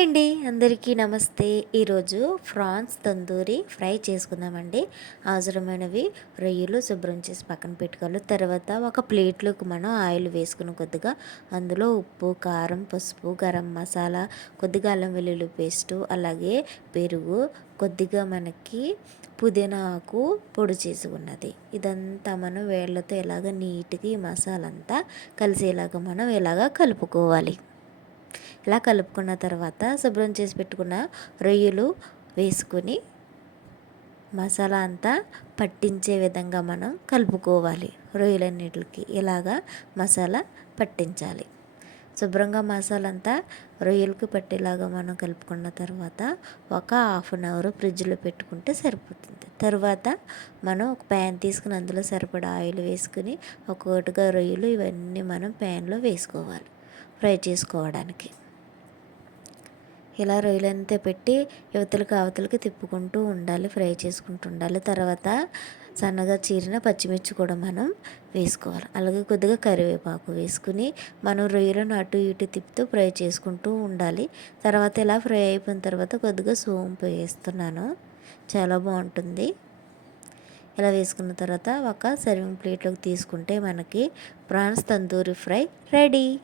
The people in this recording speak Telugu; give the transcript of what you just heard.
హాయ్ అండి. అందరికీ నమస్తే. ఈరోజు ఫ్రాన్స్ తందూరి ఫ్రై చేసుకుందామండి. అవసరమైనవి రొయ్యలు శుభ్రం చేసి పక్కన పెట్టుకోవాలి. తర్వాత ఒక ప్లేట్లోకి మనం ఆయిల్ వేసుకుని కొద్దిగా అందులో ఉప్పు కారం పసుపు గరం మసాలా కొద్దిగా అల్లం వెల్లుల్లి పేస్టు అలాగే పెరుగు కొద్దిగా మనకి పుదీనా ఆకు పొడి చేసి ఉన్నది. ఇదంతా మనం వేళ్ళతో ఎలాగ నీట్గా ఈ మసాలంతా కలిసేలాగా మనం ఎలాగ కలుపుకోవాలి. ఇలా కలుపుకున్న తర్వాత శుభ్రం చేసి పెట్టుకున్న రొయ్యలు వేసుకొని మసాలా అంతా పట్టించే విధంగా మనం కలుపుకోవాలి. రొయ్యలన్నిటికి ఇలాగా మసాలా పట్టించాలి. శుభ్రంగా మసాలా అంతా రొయ్యలకు పట్టేలాగా మనం కలుపుకున్న తర్వాత ఒక హాఫ్ అన్ అవర్ ఫ్రిడ్జ్లో పెట్టుకుంటే సరిపోతుంది. తర్వాత మనం ఒక ప్యాన్ తీసుకుని అందులో సరిపడా ఆయిల్ వేసుకుని ఒక్కొక్కటిగా రొయ్యలు ఇవన్నీ మనం ప్యాన్లో వేసుకోవాలి. ఫ్రై చేసుకోవడానికి. ఇలా రొయ్యలంతా పెట్టి యువతలకు అవతలకి తిప్పుకుంటూ ఉండాలి ఫ్రై చేసుకుంటూ ఉండాలి. తర్వాత సన్నగా చీరిన పచ్చిమిర్చి కూడా మనం వేసుకోవాలి. అలాగే కొద్దిగా కరివేపాకు వేసుకుని మనం రొయ్యలను అటు ఇటు తిప్పుతూ ఫ్రై చేసుకుంటూ ఉండాలి. తర్వాత ఇలా ఫ్రై అయిపోయిన తర్వాత కొద్దిగా సోంపు వేస్తున్నాను. చాలా బాగుంటుంది. ఇలా వేసుకున్న తర్వాత ఒక సర్వింగ్ ప్లేట్లోకి తీసుకుంటే మనకి ప్రాన్స్ తందూరి ఫ్రై రెడీ.